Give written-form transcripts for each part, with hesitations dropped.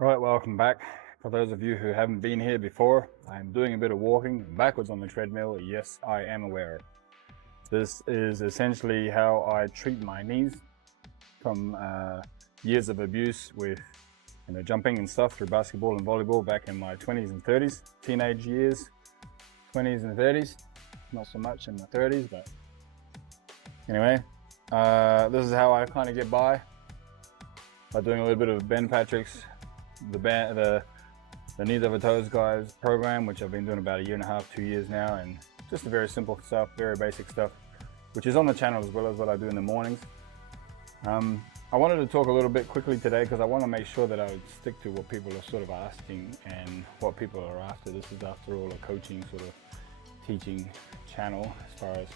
Right, welcome back. For those of you who haven't been here before, I'm doing a bit of walking backwards on the treadmill. Yes, I am aware. This is essentially how I treat my knees from years of abuse with jumping and stuff through basketball and volleyball back in my 20s and 30s, teenage years, 20s and 30s. Not so much in my 30s, but anyway, this is how I kind of get by doing a little bit of Ben Patrick's the Knees Over Toes guys program, which I've been doing about a year and a half, 2 years now, and just the very simple stuff, very basic stuff, which is on the channel as well as what I do in the mornings. I wanted to talk a little bit quickly today because I want to make sure that I would stick to what people are sort of asking and what people are after. This is after all a coaching sort of teaching channel as far as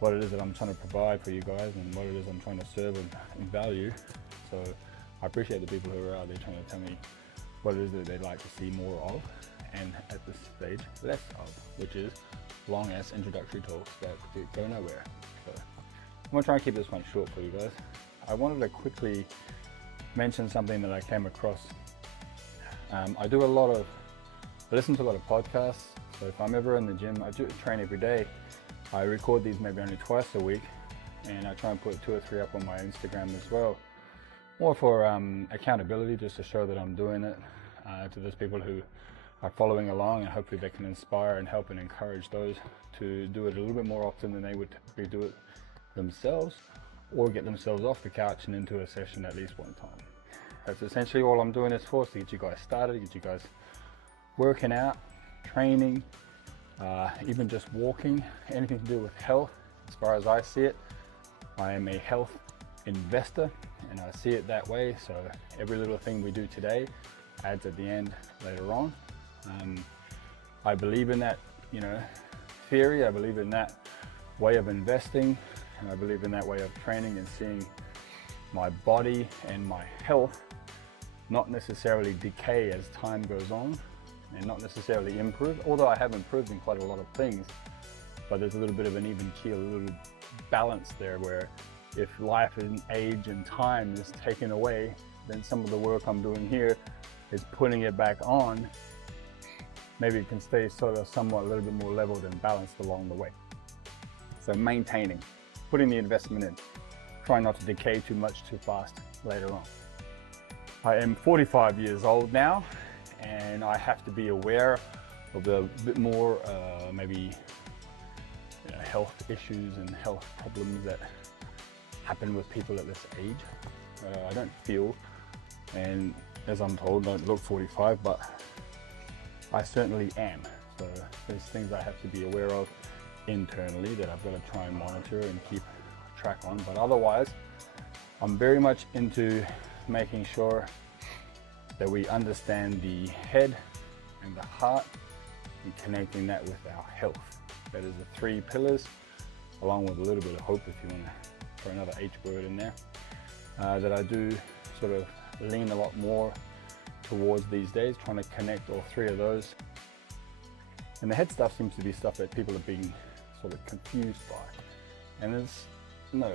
what it is that I'm trying to provide for you guys and what it is I'm trying to serve and value. So I appreciate the people who are out there trying to tell me what it is that they'd like to see more of, and at this stage, less of, which is long ass introductory talks that go nowhere. So I'm gonna try and keep this one short for you guys. I wanted to quickly mention something that I came across. I listen to a lot of podcasts. So if I'm ever in the gym, I do train every day. I record these maybe only twice a week, and I try and put 2 or 3 up on my Instagram as well. More for accountability, just to show that I'm doing it to those people who are following along, and hopefully they can inspire and help and encourage those to do it a little bit more often than they would typically do it themselves, or get themselves off the couch and into a session at least one time. That's essentially all I'm doing this for, to get you guys started, get you guys working out, training, even just walking, anything to do with health. As far as I see it, I am a health investor, and I see it that way. So every little thing we do today adds at the end later on. I believe in that, theory. I believe in that way of investing, and I believe in that way of training and seeing my body and my health not necessarily decay as time goes on, and not necessarily improve, although I have improved in quite a lot of things, but there's a little bit of an even keel, a little balance there, where if life and age and time is taken away, then some of the work I'm doing here is putting it back on. Maybe it can stay sort of somewhat a little bit more leveled and balanced along the way. So maintaining, putting the investment in, trying not to decay too much too fast later on. I am 45 years old now, and I have to be aware of a bit more maybe health issues and health problems that happen with people at this age. I don't feel, and as I'm told, don't look 45, but I certainly am. So there's things I have to be aware of internally that I've got to try and monitor and keep track on. But otherwise, I'm very much into making sure that we understand the head and the heart and connecting that with our health. That is the 3 pillars, along with a little bit of hope, if you want to throw another H word in there, that I do sort of lean a lot more towards these days, trying to connect all 3 of those. And the head stuff seems to be stuff that people are being sort of confused by. And there's no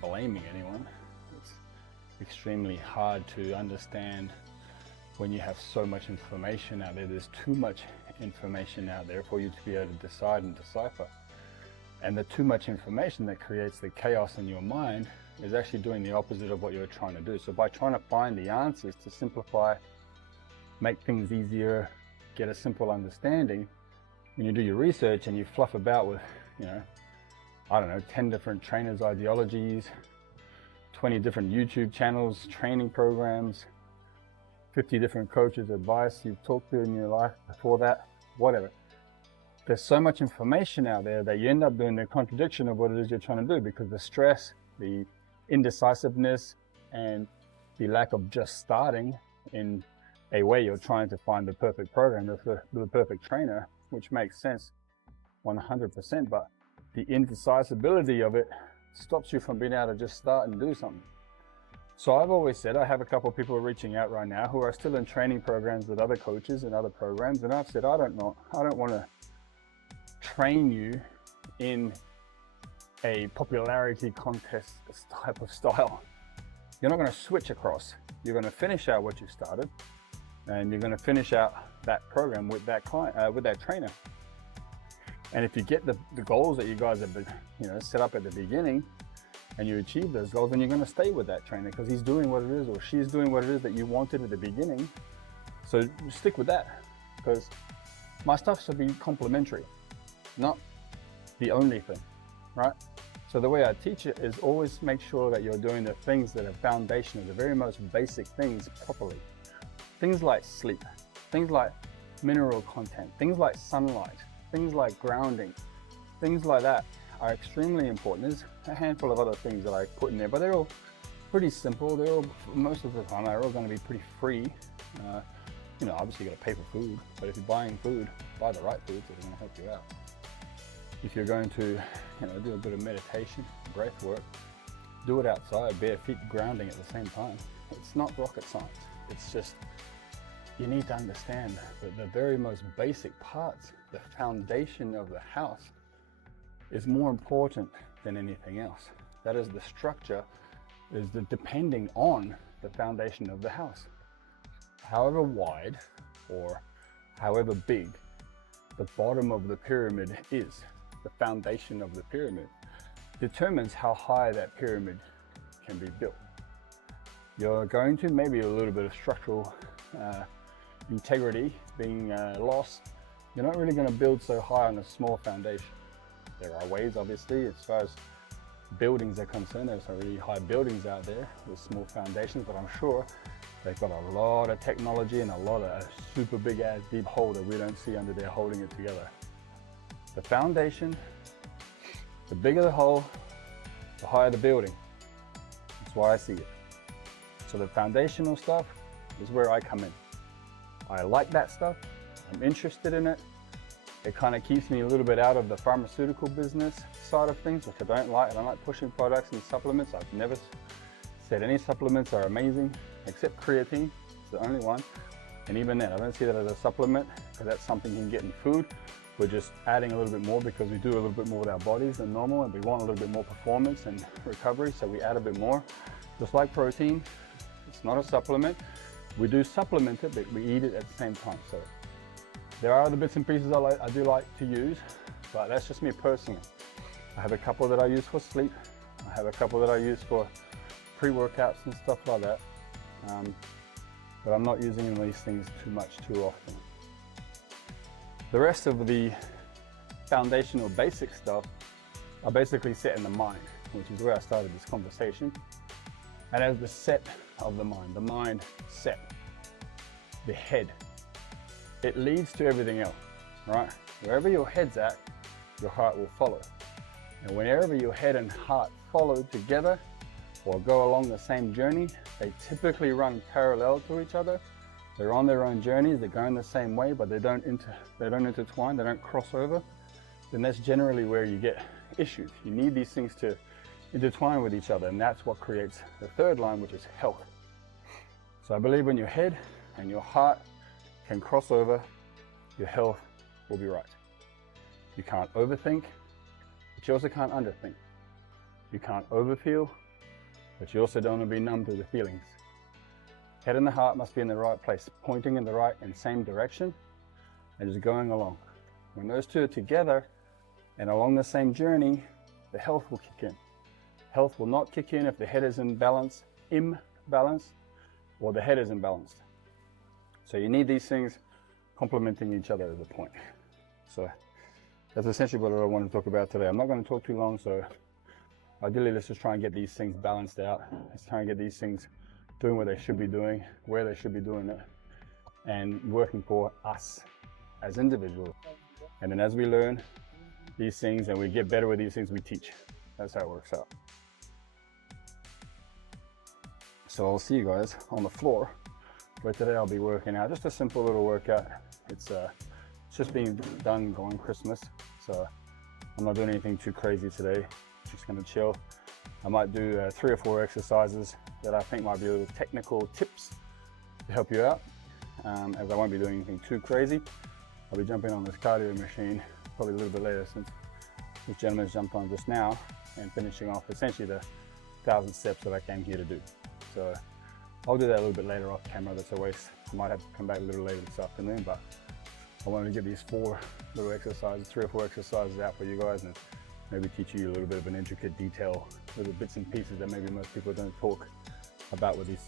blaming anyone. It's extremely hard to understand when you have so much information out there. There's too much information out there for you to be able to decide and decipher. And the too much information that creates the chaos in your mind is actually doing the opposite of what you're trying to do. So by trying to find the answers to simplify, make things easier, get a simple understanding, when you do your research and you fluff about with, 10 different trainers' ideologies, 20 different YouTube channels, training programs, 50 different coaches' advice you've talked to in your life before that, whatever. There's so much information out there that you end up doing the contradiction of what it is you're trying to do, because the stress, the indecisiveness, and the lack of just starting in a way you're trying to find the perfect program, the perfect trainer, which makes sense 100%, but the indecisibility of it stops you from being able to just start and do something. So I've always said, I have a couple of people reaching out right now who are still in training programs with other coaches and other programs, and I've said, I don't want to train you in a popularity contest type of style. you're not going to switch across. You're going to finish out what you started, and you're going to finish out that program with that client, with that trainer. And if you get the goals that you guys have set up at the beginning, and you achieve those goals, then you're going to stay with that trainer because he's doing what it is, or she's doing what it is that you wanted at the beginning. So stick with that, because my stuff should be complementary, not the only thing, right? So the way I teach it is always make sure that you're doing the things that are foundational, the very most basic things properly. Things like sleep, things like mineral content, things like sunlight, things like grounding, things like that are extremely important. There's a handful of other things that I put in there, but they're all pretty simple. They're all, most of the time, they're all going to be pretty free. Obviously you got to pay for food, but if you're buying food, buy the right foods that are going to help you out. If you're going to, do a bit of meditation, breath work, do it outside, bare feet, grounding at the same time. It's not rocket science. It's just, you need to understand that the very most basic parts, the foundation of the house, is more important than anything else. That is, the structure is depending on the foundation of the house. However wide or however big the bottom of the pyramid is, the foundation of the pyramid determines how high that pyramid can be built. You're going to maybe a little bit of structural integrity being lost. You're not really going to build so high on a small foundation. There are ways, obviously, as far as buildings are concerned. There's some really high buildings out there with small foundations, but I'm sure they've got a lot of technology and a lot of a super big ass deep hole that we don't see under there holding it together. The foundation, the bigger the hole, the higher the building. That's why I see it. So the foundational stuff is where I come in. I like that stuff. I'm interested in it. It kind of keeps me a little bit out of the pharmaceutical business side of things, which I don't like. I don't like pushing products and supplements. I've never said any supplements are amazing, except creatine. It's the only one. And even then, I don't see that as a supplement, because that's something you can get in food. We're just adding a little bit more because we do a little bit more with our bodies than normal, and we want a little bit more performance and recovery, so we add a bit more. Just like protein, it's not a supplement. We do supplement it, but we eat it at the same time. So there are other bits and pieces I do like to use, but that's just me personally. I have a couple that I use for sleep. I have a couple that I use for pre-workouts and stuff like that. But I'm not using these things too often. The rest of the foundational basic stuff are basically set in the mind, which is where I started this conversation. And as the set of the mind set, the head, it leads to everything else, right? Wherever your head's at, your heart will follow. And whenever your head and heart follow together or go along the same journey, they typically run parallel to each other. They're on their own journeys, they're going the same way, but they don't intertwine, they don't cross over. Then that's generally where you get issues. You need these things to intertwine with each other, and that's what creates the third line, which is health. So I believe when your head and your heart can cross over, your health will be right. You can't overthink, but you also can't underthink. You can't overfeel, but you also don't want to be numb to the feelings. Head and the heart must be in the right place, pointing in the right and same direction, and just going along. When those two are together and along the same journey, the health will kick in. Health will not kick in if the head is imbalanced, or the head is imbalanced. So you need these things complementing each other as a point. So that's essentially what I want to talk about today. I'm not going to talk too long, so ideally let's just try and get these things balanced out. Let's try and get these things doing what they should be doing, where they should be doing it, and working for us as individuals. And then as we learn these things and we get better with these things, we teach. That's how it works out. So I'll see you guys on the floor, where today I'll be working out. Just a simple little workout. It's just being done going Christmas. So I'm not doing anything too crazy today. Just gonna chill. I might do 3 or 4 exercises that I think might be little technical tips to help you out, as I won't be doing anything too crazy. I'll be jumping on this cardio machine probably a little bit later, since this gentleman's jumped on just now, and finishing off essentially the 1,000 steps that I came here to do. So I'll do that a little bit later off camera. That's a waste. I might have to come back a little later this afternoon, but I wanted to get these 4 little exercises, 3 or 4 exercises out for you guys, and maybe teach you a little bit of an intricate detail, little bits and pieces that maybe most people don't talk about with these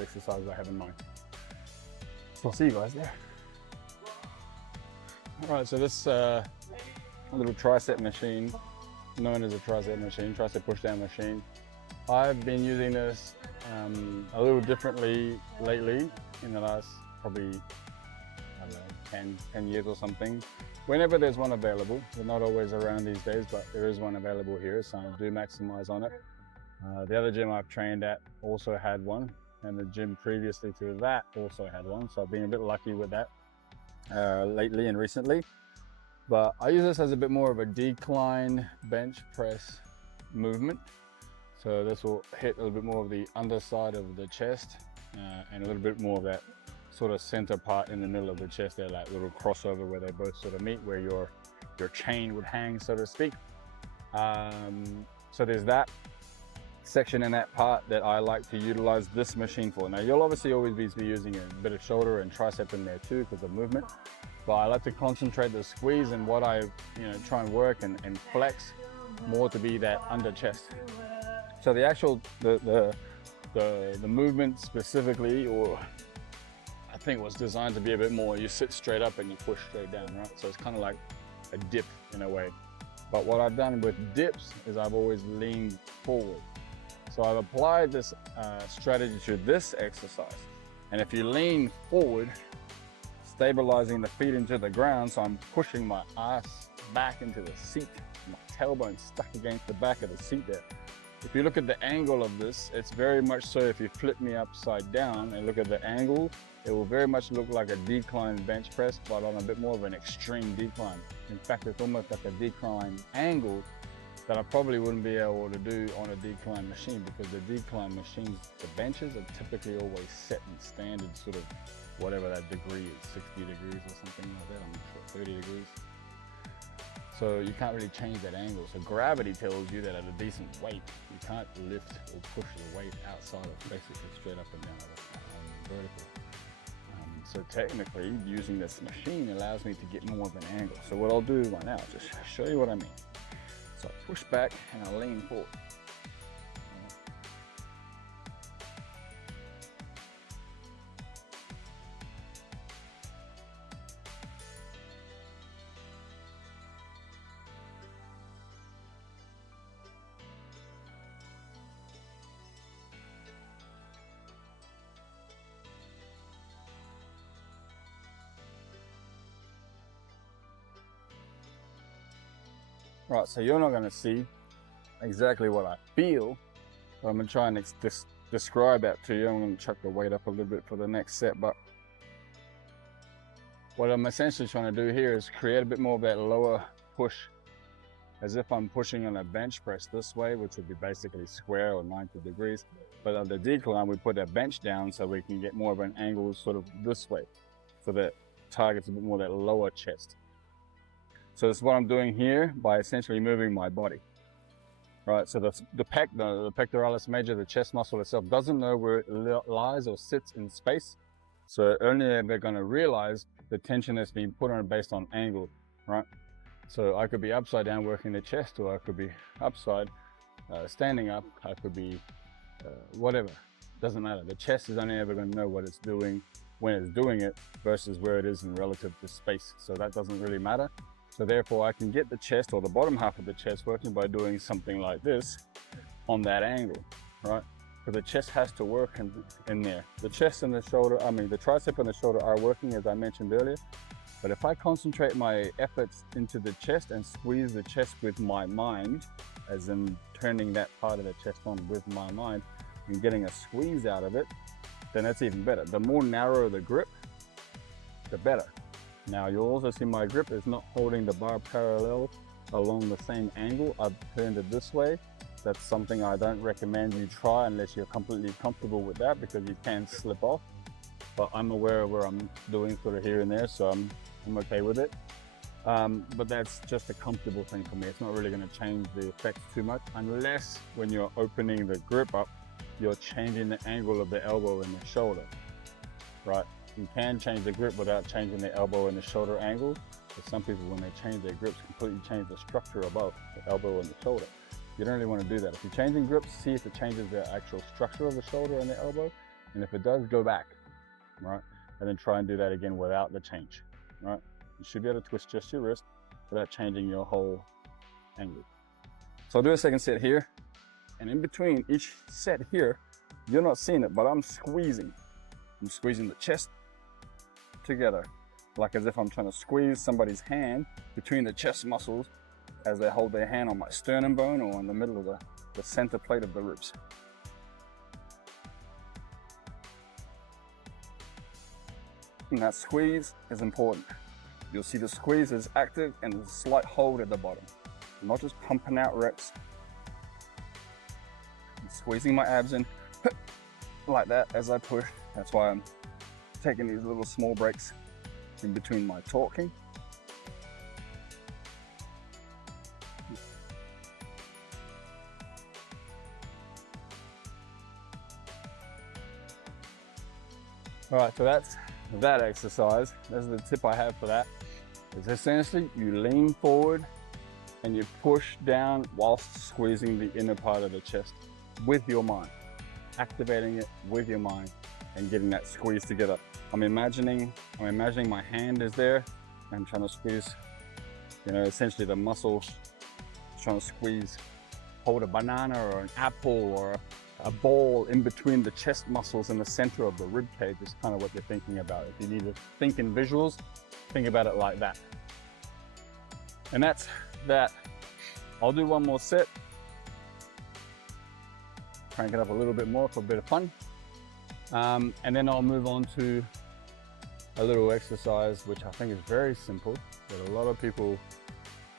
exercises I have in mind. So I'll see you guys there. All right, so this little tricep machine, known as a tricep push-down machine. I've been using this a little differently lately in the last probably, I don't know, 10 years or something. Whenever there's one available, they're not always around these days, but there is one available here, so I do maximize on it. The other gym I've trained at also had one, and the gym previously to that also had one, so I've been a bit lucky with that lately and recently. But I use this as a bit more of a decline bench press movement. So this will hit a little bit more of the underside of the chest and a little bit more of that sort of center part in the middle of the chest there, that little crossover where they both sort of meet, where your chain would hang, so to speak. So there's that section in that part that I like to utilize this machine for. Now you'll obviously always be using a bit of shoulder and tricep in there too because of movement, but I like to concentrate the squeeze and what I try and work and flex more to be that under chest. So the actual the movement specifically, or I think was designed to be a bit more, you sit straight up and you push straight down, right? So it's kind of like a dip in a way. But what I've done with dips is I've always leaned forward. So I've applied this strategy to this exercise. And if you lean forward, stabilizing the feet into the ground, so I'm pushing my ass back into the seat, my tailbone stuck against the back of the seat there. If you look at the angle of this, it's very much so, if you flip me upside down and look at the angle, it will very much look like a decline bench press, but on a bit more of an extreme decline. In fact, it's almost like a decline angle that I probably wouldn't be able to do on a decline machine, because the decline machines, the benches are typically always set in standard sort of whatever that degree is, 60 degrees or something like that, I'm not sure, 30 degrees. So you can't really change that angle. So gravity tells you that at a decent weight, you can't lift or push the weight outside of basically straight up and down vertical. So technically, using this machine allows me to get more of an angle. So what I'll do right now is just show you what I mean. So I push back and I lean forward. Right, so you're not going to see exactly what I feel, but I'm going to try and describe that to you. I'm going to chuck the weight up a little bit for the next set, but what I'm essentially trying to do here is create a bit more of that lower push, as if I'm pushing on a bench press this way, which would be basically square or 90 degrees. But on the decline, we put that bench down so we can get more of an angle sort of this way, so that targets a bit more of that lower chest. So this is what I'm doing here by essentially moving my body. Right, so the pectoralis major, the chest muscle itself, doesn't know where it lies or sits in space. So only they're going to realize the tension that's being put on it based on angle, right? So I could be upside down working the chest, or I could be upside, standing up, I could be whatever, doesn't matter. The chest is only ever going to know what it's doing when it's doing it versus where it is in relative to space. So that doesn't really matter. So therefore I can get the chest, or the bottom half of the chest, working by doing something like this on that angle, right? Because the chest has to work in there. The chest and the shoulder, the tricep and the shoulder are working, as I mentioned earlier. But if I concentrate my efforts into the chest and squeeze the chest with my mind, as in turning that part of the chest on with my mind and getting a squeeze out of it, then that's even better. The more narrow the grip, the better. Now you'll also see my grip is not holding the bar parallel along the same angle. I've turned it this way. That's something I don't recommend you try unless you're completely comfortable with that, because you can slip off. But I'm aware of where I'm doing sort of here and there, so I'm okay with it. But that's just a comfortable thing for me. It's not really going to change the effects too much, unless when you're opening the grip up you're changing the angle of the elbow and the shoulder, right? You can change the grip without changing the elbow and the shoulder angle. But some people, when they change their grips, completely change the structure above the elbow and the shoulder. You don't really want to do that. If you're changing grips, see if it changes the actual structure of the shoulder and the elbow. And if it does, go back, right? And then try and do that again without the change, right? You should be able to twist just your wrist without changing your whole angle. So I'll do a second set here. And in between each set here, you're not seeing it, but I'm squeezing. I'm squeezing the chest together, like as if I'm trying to squeeze somebody's hand between the chest muscles as they hold their hand on my sternum bone or in the middle of the center plate of the ribs. And that squeeze is important. You'll see the squeeze is active and there's a slight hold at the bottom. I'm not just pumping out reps. I'm squeezing my abs in like that as I push. That's why I'm taking these little small breaks in between my talking. All right, so that's that exercise. That's the tip I have for that. Is essentially you lean forward and you push down whilst squeezing the inner part of the chest with your mind, activating it with your mind and getting that squeeze together. I'm imagining my hand is there. I'm trying to squeeze, essentially the muscles, trying to squeeze, hold a banana or an apple or a ball in between the chest muscles in the center of the rib cage is kind of what you're thinking about. If you need to think in visuals, think about it like that. And that's that. I'll do one more set. Crank it up a little bit more for a bit of fun. And then I'll move on to a little exercise, which I think is very simple, that a lot of people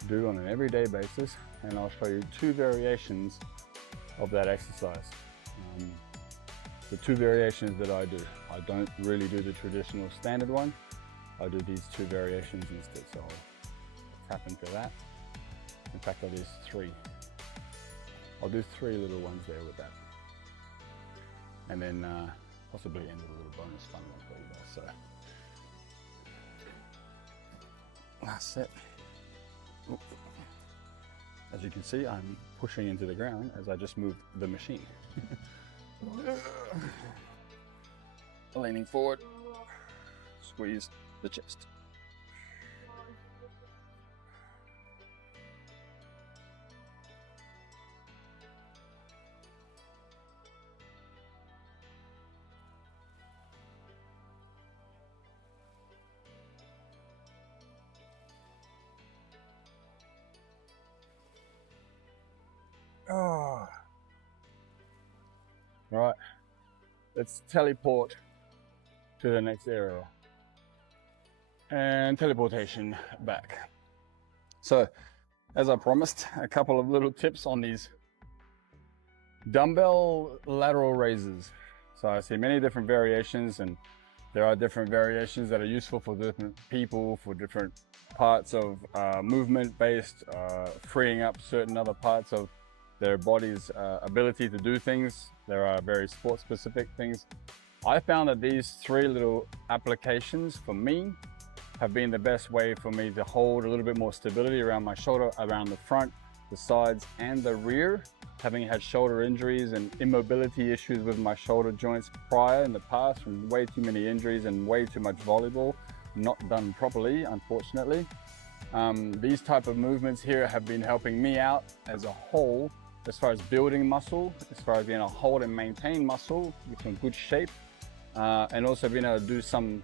do on an everyday basis. And I'll show you two variations of that exercise. The two variations that I do. I don't really do the traditional standard one. I do these two variations instead. So I'll tap into that. In fact, I'll do three. I'll do three little ones there with that. And then possibly end with a little bonus fun one for you guys. So that's it. Oop. As you can see, I'm pushing into the ground as I just moved the machine. Leaning forward, squeeze the chest. Oh. Right, let's teleport to the next area and teleportation back. So, as I promised, a couple of little tips on these dumbbell lateral raises. So I see many different variations, and there are different variations that are useful for different people, for different parts of movement based, freeing up certain other parts of their body's ability to do things. There are very sport specific things. I found that these three little applications for me have been the best way for me to hold a little bit more stability around my shoulder, around the front, the sides and the rear. Having had shoulder injuries and immobility issues with my shoulder joints prior in the past from way too many injuries and way too much volleyball, not done properly, unfortunately. These type of movements here have been helping me out as a whole, as far as building muscle, as far as being able to hold and maintain muscle in good shape, and also being able to do some,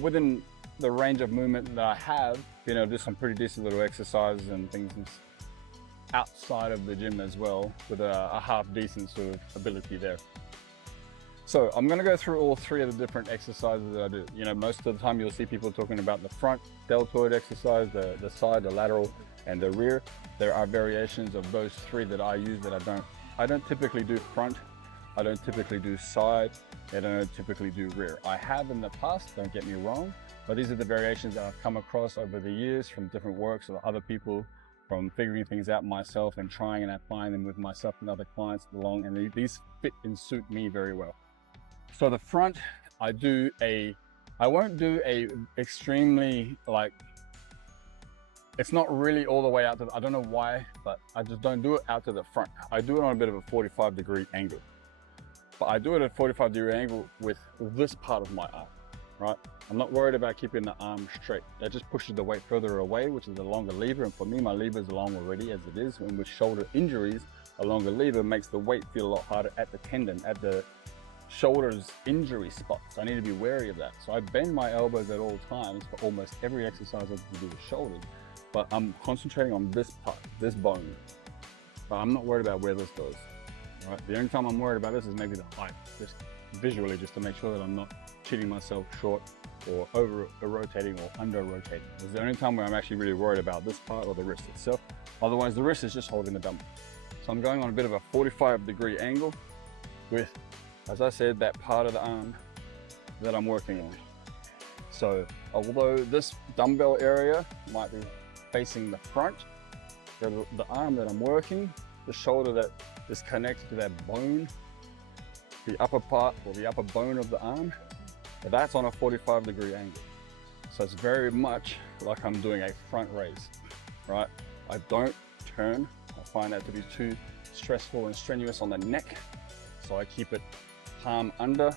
within the range of movement that I have, being able to do some pretty decent little exercises and things outside of the gym as well, with a half decent sort of ability there. So I'm going to go through all three of the different exercises that I do. Most of the time you'll see people talking about the front deltoid exercise, the side, the lateral, and the rear. There are variations of those three that I use that I don't typically do front, I don't typically do side, and I don't typically do rear. I have in the past, don't get me wrong, but these are the variations that I've come across over the years from different works of other people from figuring things out myself and trying and applying them with myself and other clients along, and these fit and suit me very well. So the front, I won't do a extremely, like, it's not really all the way out to, I don't know why, but I just don't do it out to the front. I do it on a bit of a 45-degree angle. But I do it at a 45-degree angle with this part of my arm, right? I'm not worried about keeping the arm straight. That just pushes the weight further away, which is a longer lever. And for me, my lever is long already as it is. And with shoulder injuries, a longer lever makes the weight feel a lot harder at the tendon, at the shoulders injury spots. I need to be wary of that. So I bend my elbows at all times for almost every exercise I do with shoulders. But I'm concentrating on this part, this bone. But I'm not worried about where this goes. Right? The only time I'm worried about this is maybe the height, just visually, just to make sure that I'm not cheating myself short or over rotating or under rotating. It's the only time where I'm actually really worried about this part or the wrist itself. Otherwise, the wrist is just holding the dumbbell. So I'm going on a bit of a 45-degree angle with, as I said, that part of the arm that I'm working on. So although this dumbbell area might be facing the front, the arm that I'm working, the shoulder that is connected to that bone, the upper part or the upper bone of the arm, that's on a 45-degree angle. So it's very much like I'm doing a front raise, right? I don't turn. I find that to be too stressful and strenuous on the neck. So I keep it palm under,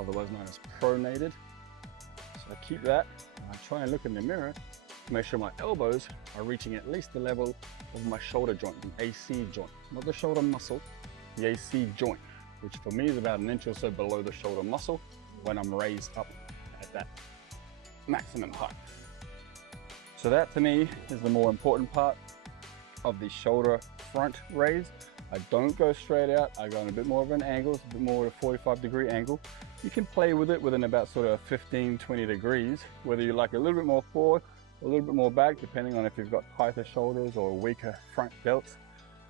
otherwise known as pronated. So I keep that, and I try and look in the mirror to make sure my elbows are reaching at least the level of my shoulder joint, the AC joint, not the shoulder muscle, the AC joint, which for me is about an inch or so below the shoulder muscle when I'm raised up at that maximum height. So that to me is the more important part of the shoulder front raise. I don't go straight out, I go on a bit more of an angle, a bit more of a 45-degree angle. You can play with it within about sort of 15, 20 degrees, whether you like a little bit more forward, a little bit more back, depending on if you've got tighter shoulders or weaker front delts.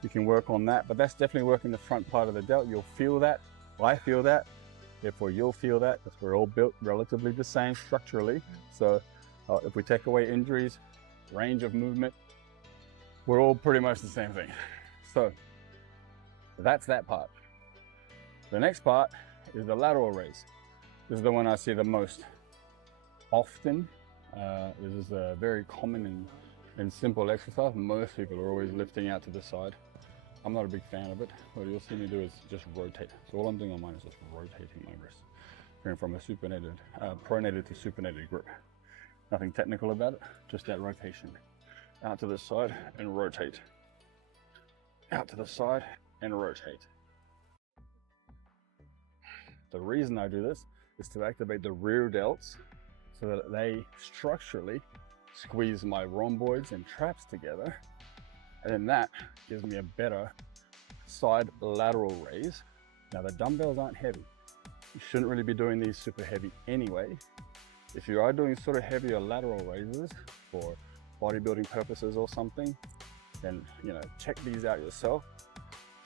You can work on that, but that's definitely working the front part of the delt. You'll feel that, I feel that, therefore you'll feel that, because we're all built relatively the same structurally. So if we take away injuries, range of movement, we're all pretty much the same thing. So that's that part. The next part is the lateral raise. This is the one I see the most often. This is a very common and simple exercise. Most people are always lifting out to the side. I'm not a big fan of it. What you'll see me do is just rotate. So all I'm doing on mine is just rotating my wrist. Going from a pronated to supinated grip. Nothing technical about it, just that rotation. Out to the side and rotate. Out to the side and rotate. The reason I do this is to activate the rear delts so that they structurally squeeze my rhomboids and traps together. And then that gives me a better side lateral raise. Now the dumbbells aren't heavy. You shouldn't really be doing these super heavy anyway. If you are doing sort of heavier lateral raises for bodybuilding purposes or something, then check these out yourself.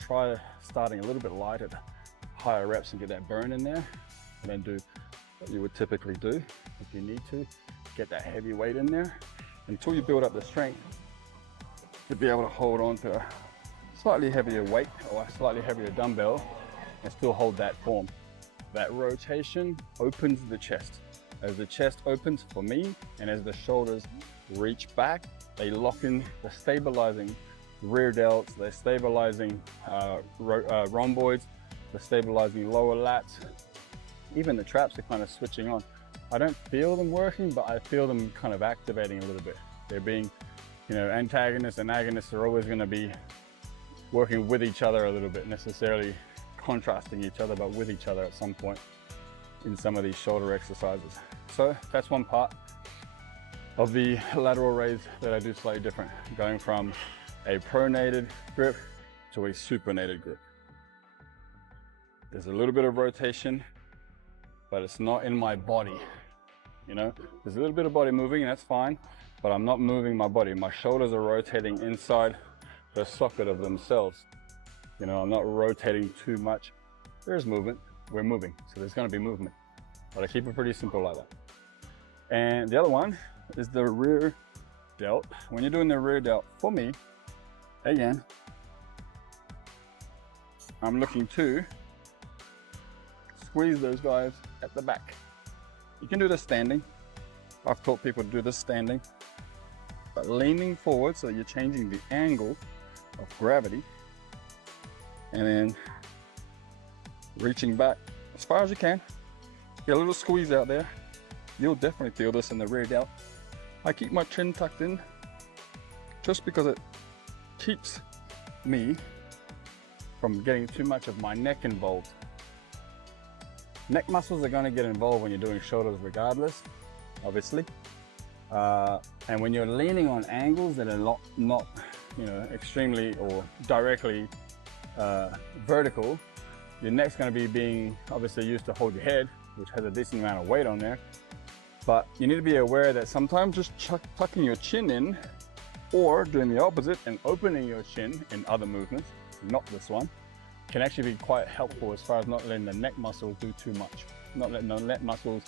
Try starting a little bit light at higher reps and get that burn in there, and then do what you would typically do if you need to. Get that heavy weight in there until you build up the strength to be able to hold on to a slightly heavier weight or a slightly heavier dumbbell and still hold that form. That rotation opens the chest. As the chest opens for me, and as the shoulders reach back, they lock in the stabilizing rear delts, they're stabilizing rhomboids, the stabilizing lower lats. Even the traps are kind of switching on. I don't feel them working, but I feel them kind of activating a little bit. They're being, antagonists and agonists are always going to be working with each other a little bit, necessarily contrasting each other, but with each other at some point in some of these shoulder exercises. So that's one part of the lateral raise that I do slightly different, going from a pronated grip to a supinated grip. There's a little bit of rotation, but it's not in my body. There's a little bit of body moving, and that's fine, but I'm not moving my body. My shoulders are rotating inside the socket of themselves. I'm not rotating too much. There's movement, we're moving, so there's gonna be movement, but I keep it pretty simple like that. And the other one is the rear delt. When you're doing the rear delt, for me, again, I'm looking to squeeze those guys at the back. You can do this standing. I've taught people to do this standing, but leaning forward so you're changing the angle of gravity, and then reaching back as far as you can. Get a little squeeze out there. You'll definitely feel this in the rear delt. I keep my chin tucked in just because it keeps me from getting too much of my neck involved. Neck muscles are going to get involved when you're doing shoulders regardless, obviously. And when you're leaning on angles that are not extremely or directly vertical, your neck's going to be being obviously used to hold your head, which has a decent amount of weight on there. But you need to be aware that sometimes just tucking your chin in, or doing the opposite and opening your chin in other movements, not this one, can actually be quite helpful as far as not letting the neck muscles do too much. Not letting the neck muscles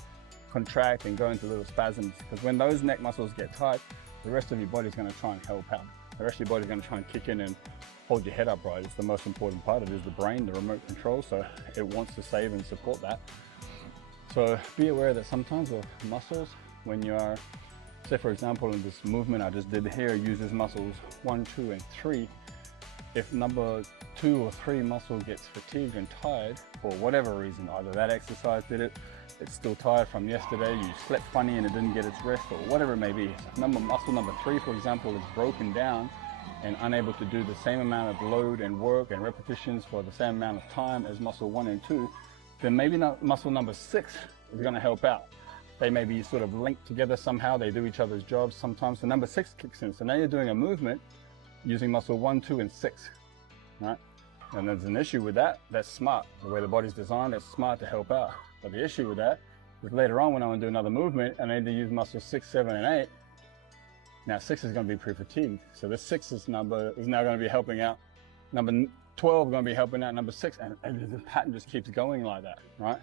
contract and go into little spasms. Because when those neck muscles get tight, the rest of your body's going to try and help out. The rest of your body's going to try and kick in and hold your head upright. It's the most important part. It is the brain, the remote control, so it wants to save and support that. So be aware that sometimes with muscles, when you are, say for example in this movement I just did here, uses muscles 1, 2, and 3. If number 2 or 3 muscle gets fatigued and tired for whatever reason, either that exercise did it, it's still tired from yesterday, you slept funny and it didn't get its rest, or whatever it may be. Muscle number 3, for example, is broken down and unable to do the same amount of load and work and repetitions for the same amount of time as muscle 1 and 2, then maybe not muscle number 6 is going to help out. They may be sort of linked together somehow, they do each other's jobs sometimes. So number 6 kicks in. So now you're doing a movement using muscle 1, 2, and 6, right? And there's an issue with that. That's smart. The way the body's designed, it's smart to help out. But the issue with that is later on when I want to do another movement, I need to use muscle 6, 7, and 8. Now 6 is going to be pre-fatigued. So this 6 number is now going to be helping out. Number 12 is going to be helping out number 6, and the pattern just keeps going like that, right?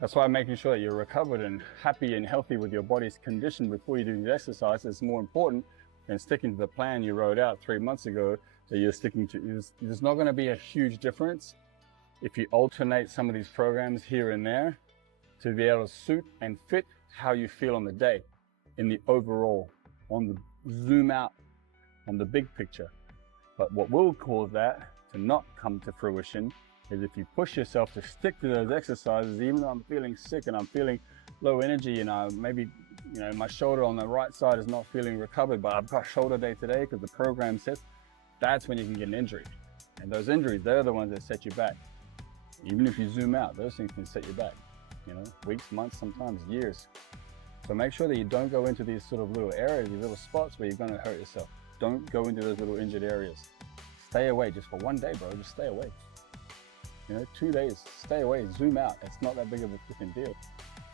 That's why making sure that you're recovered and happy and healthy with your body's condition before you do these exercises is more important than sticking to the plan you wrote out 3 months ago that you're sticking to. There's not going to be a huge difference if you alternate some of these programs here and there to be able to suit and fit how you feel on the day, in the overall, on the zoom out, on the big picture. But what will cause that to not come to fruition is if you push yourself to stick to those exercises, even though I'm feeling sick and I'm feeling low energy and maybe my shoulder on the right side is not feeling recovered, but I've got shoulder day today because the program says, that's when you can get an injury. And those injuries, they're the ones that set you back. Even if you zoom out, those things can set you back, weeks, months, sometimes years. So make sure that you don't go into these sort of little areas, these little spots where you're going to hurt yourself. Don't go into those little injured areas. Stay away just for one day, bro, just stay away. 2 days, stay away, zoom out. It's not that big of a freaking deal.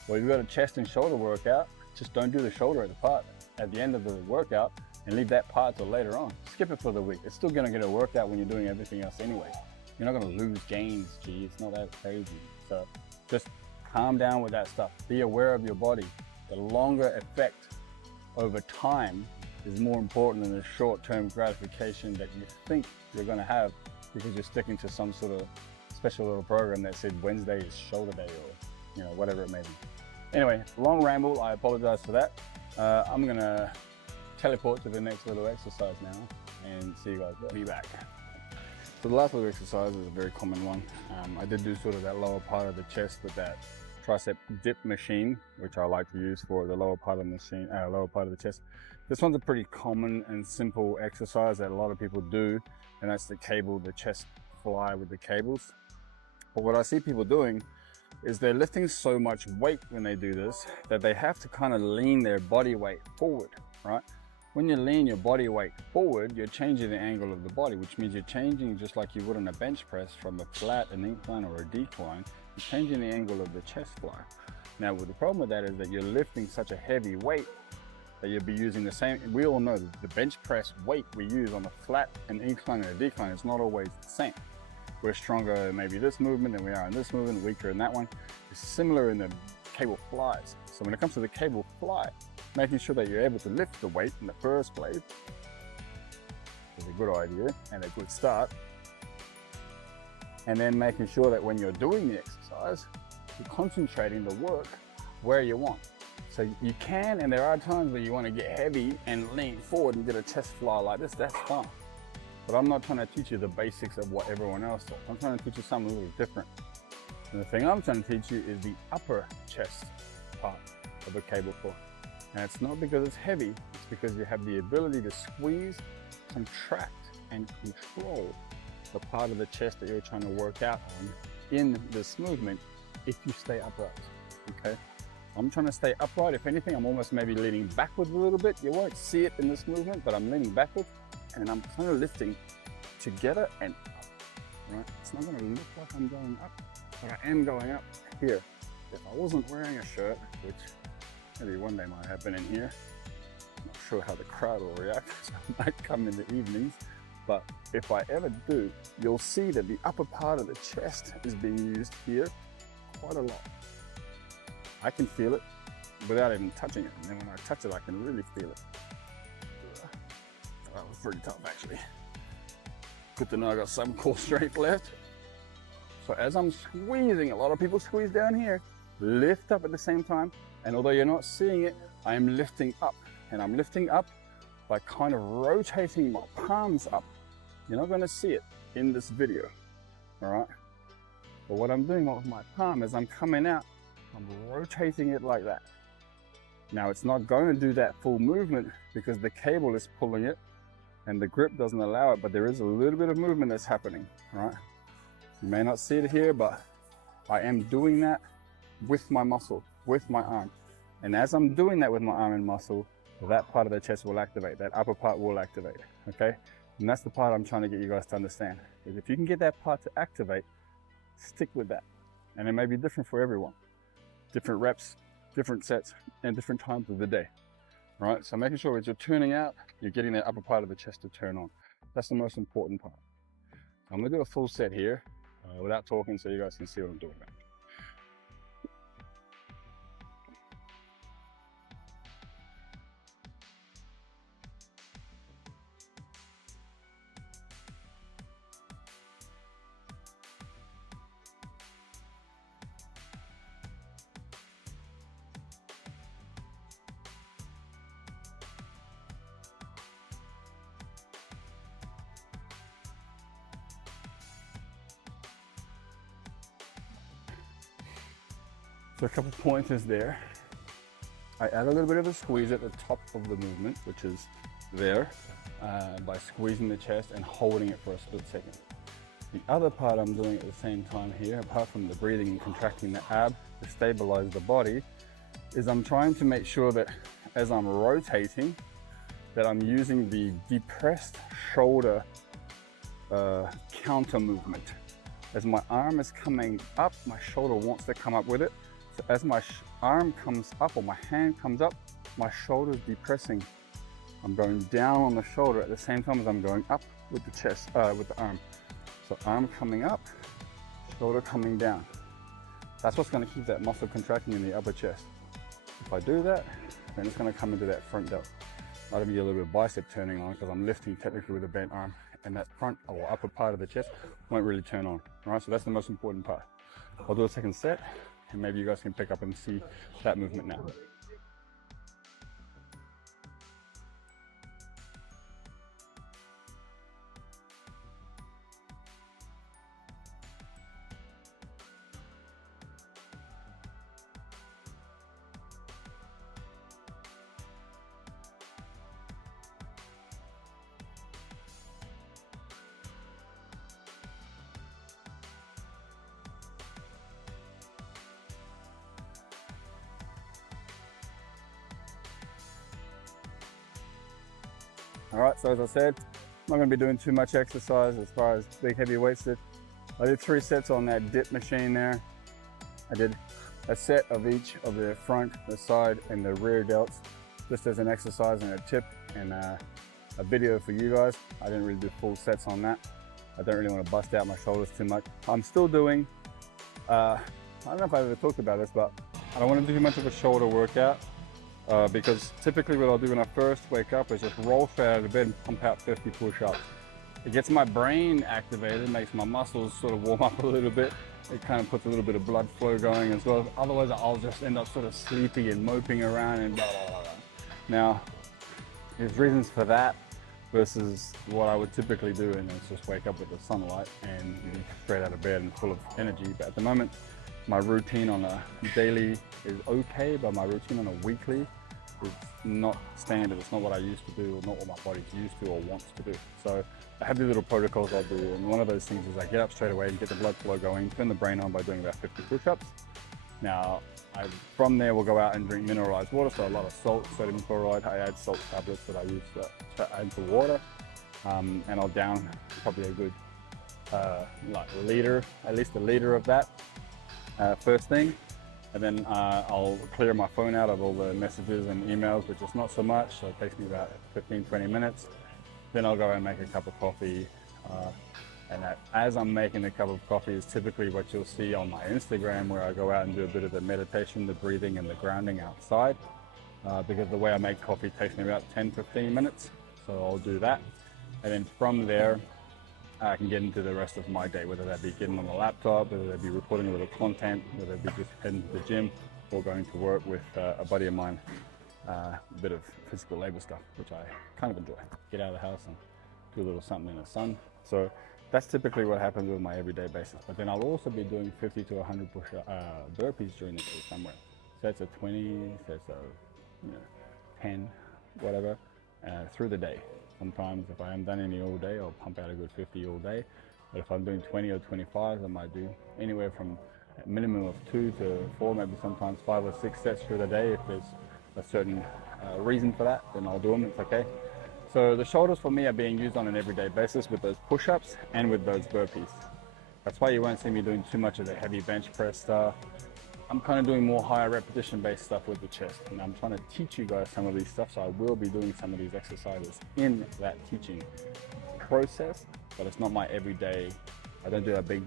Well, you've got a chest and shoulder workout, just don't do the shoulder at the end of the workout and leave that part till later on. Skip it for the week. It's still gonna get a workout when you're doing everything else anyway. You're not gonna lose gains, gee, it's not that crazy. So just calm down with that stuff. Be aware of your body. The longer effect over time is more important than the short-term gratification that you think you're gonna have because you're sticking to some sort of special little program that said Wednesday is shoulder day or whatever it may be. Anyway, long ramble, I apologize for that. I'm gonna teleport to the next little exercise now and see you guys there. Be back. So the last little exercise is a very common one. I did do sort of that lower part of the chest with that tricep dip machine, which I like to use for the lower part of the machine, lower part of the chest. This one's a pretty common and simple exercise that a lot of people do, and that's the chest fly with the cables. But what I see people doing is they're lifting so much weight when they do this that they have to kind of lean their body weight forward, right? When you lean your body weight forward, you're changing the angle of the body, which means you're changing just like you would on a bench press from a flat, an incline, or a decline. You're changing the angle of the chest fly. Now, the problem with that is that you're lifting such a heavy weight that you'll be using the same. We all know that the bench press weight we use on a flat, an incline, and a decline is not always the same. We're stronger in maybe this movement than we are in this movement, weaker in that one. It's similar in the cable flies. So when it comes to the cable fly, making sure that you're able to lift the weight in the first place is a good idea and a good start. And then making sure that when you're doing the exercise, you're concentrating the work where you want. So you can, and there are times where you want to get heavy and lean forward and get a chest fly like this, that's fine. But I'm not trying to teach you the basics of what everyone else does. I'm trying to teach you something a little different. And the thing I'm trying to teach you is the upper chest part of a cable pull. And it's not because it's heavy, it's because you have the ability to squeeze, contract, and control the part of the chest that you're trying to work out on in this movement if you stay upright, okay? I'm trying to stay upright. If anything, I'm almost maybe leaning backwards a little bit. You won't see it in this movement, but I'm leaning backwards and I'm kind of lifting together and up, right? It's not gonna look like I'm going up, but I am going up here. If I wasn't wearing a shirt, which maybe one day might happen in here, I'm not sure how the crowd will react, so I might come in the evenings, but if I ever do, you'll see that the upper part of the chest is being used here quite a lot. I can feel it without even touching it, and then when I touch it, I can really feel it. That was pretty tough, actually. Good to know I got some core strength left. So as I'm squeezing, a lot of people squeeze down here, lift up at the same time, and although you're not seeing it, I am lifting up, and I'm lifting up by kind of rotating my palms up. You're not going to see it in this video, all right? But what I'm doing with my palm is I'm coming out, I'm rotating it like that. Now it's not going to do that full movement because the cable is pulling it and the grip doesn't allow it, but there is a little bit of movement that's happening, right? You may not see it here, but I am doing that with my muscle, with my arm. And as I'm doing that with my arm and muscle, that part of the chest will activate, that upper part will activate, okay? And that's the part I'm trying to get you guys to understand, is if you can get that part to activate, stick with that. And it may be different for everyone. Different reps, different sets, and different times of the day, right? So making sure as you're turning out, you're getting that upper part of the chest to turn on. That's the most important part. I'm gonna do a full set here without talking so you guys can see what I'm doing now. So a couple pointers there. I add a little bit of a squeeze at the top of the movement, which is there, by squeezing the chest and holding it for a split second. The other part I'm doing at the same time here, apart from the breathing and contracting the ab to stabilize the body, is I'm trying to make sure that as I'm rotating, that I'm using the depressed shoulder counter movement. As my arm is coming up, my shoulder wants to come up with it. So as my arm comes up or my hand comes up, my shoulder is depressing. I'm going down on the shoulder at the same time as I'm going up with the chest, with the arm. So arm coming up, shoulder coming down. That's what's going to keep that muscle contracting in the upper chest. If I do that, then it's going to come into that front delt. Might even be a little bit of bicep turning on because I'm lifting technically with a bent arm, and that front or upper part of the chest won't really turn on. Right, so that's the most important part. I'll do a second set, and maybe you guys can pick up and see that movement now. All right, so as I said, I'm not gonna be doing too much exercise as far as big heavy weights. I did 3 sets on that dip machine there. I did a set of each of the front, the side, and the rear delts, just as an exercise and a tip and a video for you guys. I didn't really do full sets on that. I don't really want to bust out my shoulders too much. I'm still doing, I don't know if I ever talked about this, but I don't want to do much of a shoulder workout. because typically what I'll do when I first wake up is just roll straight out of bed and pump out 50 push-ups. It gets my brain activated, makes my muscles sort of warm up a little bit. It kind of puts a little bit of blood flow going as well. Otherwise, I'll just end up sort of sleepy and moping around and blah, blah, blah, blah. Now, there's reasons for that versus what I would typically do, and it's just wake up with the sunlight and be straight out of bed and full of energy. But at the moment, my routine on a daily is okay, but my routine on a weekly is not standard. It's not what I used to do, or not what my body's used to or wants to do. So I have these little protocols I'll do, and one of those things is I get up straight away and get the blood flow going, turn the brain on by doing about 50 push-ups. Now, from there we'll go out and drink mineralized water, so a lot of salt, sodium chloride. I add salt tablets that I use to add to water, and I'll down probably a good like liter, at least a liter of that first thing. And then I'll clear my phone out of all the messages and emails, which is not so much, so it takes me about 15-20 minutes. Then I'll go and make a cup of coffee, and as I'm making the cup of coffee is typically what you'll see on my Instagram, where I go out and do a bit of the meditation, the breathing and the grounding outside, because the way I make coffee takes me about 10-15 minutes, so I'll do that. And then from there, I can get into the rest of my day, whether that be getting on the laptop, whether that be recording a little content, whether that be just heading to the gym or going to work with a buddy of mine, a bit of physical labor stuff, which I kind of enjoy. Get out of the house and do a little something in the sun. So that's typically what happens with my everyday basis. But then I'll also be doing 50 to 100 burpees during the day somewhere. Sets of 20, sets of 10, whatever, through the day. Sometimes if I haven't done any all day, I'll pump out a good 50 all day. But if I'm doing 20 or 25, I might do anywhere from a minimum of 2 to 4, maybe sometimes 5 or 6 sets through the day. If there's a certain reason for that, then I'll do them, it's okay. So the shoulders for me are being used on an everyday basis with those push-ups and with those burpees. That's why you won't see me doing too much of the heavy bench press stuff. I'm kind of doing more higher repetition based stuff with the chest, and I'm trying to teach you guys some of these stuff, so I will be doing some of these exercises in that teaching process, but it's not my everyday. I don't do a big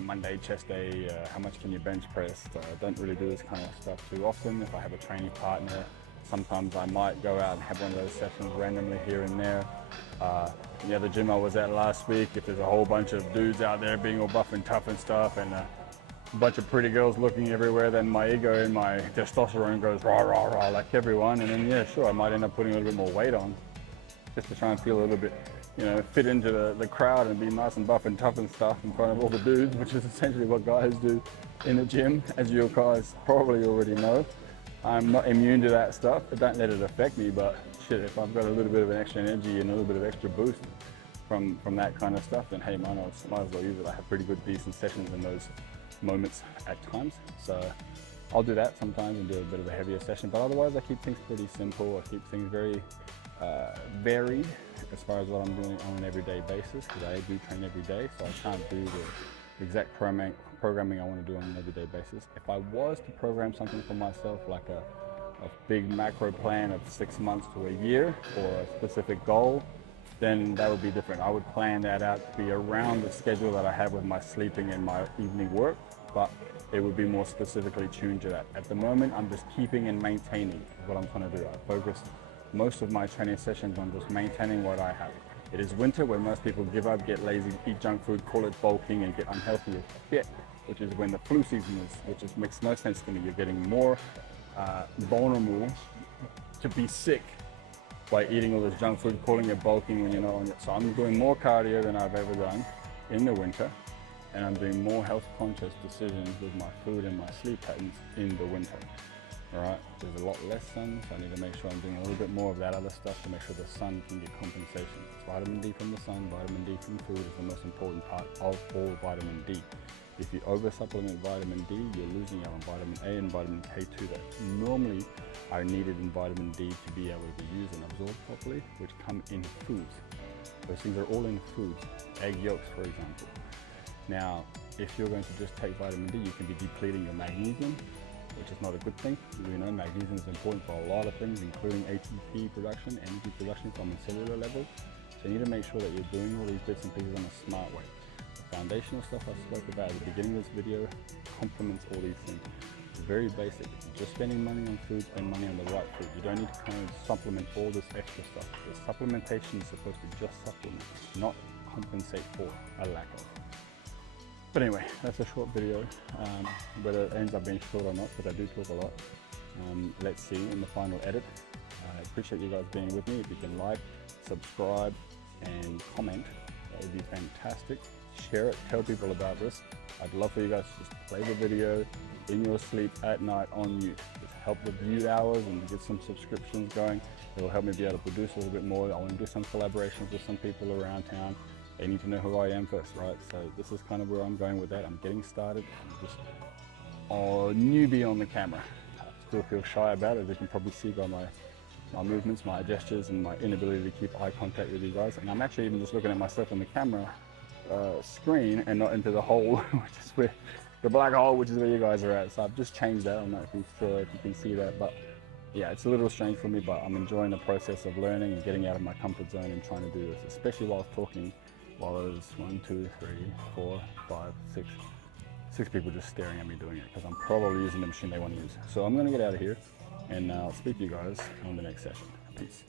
Monday chest day, how much can you bench press. I don't really do this kind of stuff too often. If I have a training partner, sometimes I might go out and have one of those sessions randomly here and there. The other gym I was at last week, if there's a whole bunch of dudes out there being all buff and tough and stuff, and a bunch of pretty girls looking everywhere, then my ego and my testosterone goes rah rah rah like everyone, and then yeah, sure, I might end up putting a little bit more weight on just to try and feel a little bit, fit into the crowd and be nice and buff and tough and stuff in front of all the dudes, which is essentially what guys do in the gym, as you guys probably already know. I'm not immune to that stuff, but don't let it affect me. But shit, if I've got a little bit of an extra energy and a little bit of extra boost from that kind of stuff, then hey, might as well use it. I have pretty good, decent sessions in those moments at times. So I'll do that sometimes and do a bit of a heavier session. But otherwise, I keep things pretty simple. I keep things very varied as far as what I'm doing on an everyday basis, because I do train every day, so I can't do the exact programming I want to do on an everyday basis. If I was to program something for myself, like a big macro plan of 6 months to a year or a specific goal, then that would be different. I would plan that out to be around the schedule that I have with my sleeping and my evening work, but it would be more specifically tuned to that. At the moment, I'm just keeping and maintaining is what I'm trying to do. I focus most of my training sessions on just maintaining what I have. It is winter where most people give up, get lazy, eat junk food, call it bulking, and get unhealthy as shit, which is when the flu season is, which makes no sense to me. You're getting more vulnerable to be sick by eating all this junk food, calling it bulking when you're not on it. So I'm doing more cardio than I've ever done in the winter, and I'm doing more health conscious decisions with my food and my sleep patterns in the winter. All right, there's a lot less sun, so I need to make sure I'm doing a little bit more of that other stuff to make sure the sun can get compensation. Vitamin D from the sun, vitamin D from food is the most important part of all vitamin D. If you over supplement vitamin D, you're losing out on vitamin A and vitamin K2 that normally are needed in vitamin D to be able to be used and absorbed properly, which come in foods. Those things are all in foods, egg yolks for example. Now, if you're going to just take vitamin D, you can be depleting your magnesium, which is not a good thing. You know, magnesium is important for a lot of things, including ATP production, energy production from a cellular level. So you need to make sure that you're doing all these bits and pieces in a smart way. The foundational stuff I spoke about at the beginning of this video complements all these things. very basic. If you're just spending money on food, spend money on the right food. You don't need to kind of supplement all this extra stuff. The supplementation is supposed to just supplement, not compensate for a lack of. But anyway, that's a short video. Whether it ends up being short or not, because I do talk a lot. Let's see in the final edit. I appreciate you guys being with me. If you can like, subscribe, and comment, that would be fantastic. Share it, tell people about this. I'd love for you guys to just play the video in your sleep at night on mute. Just help the view hours and get some subscriptions going. It will help me be able to produce a little bit more. I want to do some collaborations with some people around town. They need to know who I am first, right? So this is kind of where I'm going with that. I'm getting started. I'm just a newbie on the camera. I still feel shy about it, as you can probably see by my movements, my gestures, and my inability to keep eye contact with you guys. And I'm actually even just looking at myself in the camera screen and not into the hole, which is where the black hole, which is where you guys are at. So I've just changed that. I'm not sure if you can see that, but yeah, it's a little strange for me, but I'm enjoying the process of learning and getting out of my comfort zone and trying to do this, especially while talking, while there's 1, 2, 3, 4, 5, 6 people just staring at me doing it, because I'm probably using the machine they want to use. So I'm going to get out of here, and I'll speak to you guys on the next session. Peace.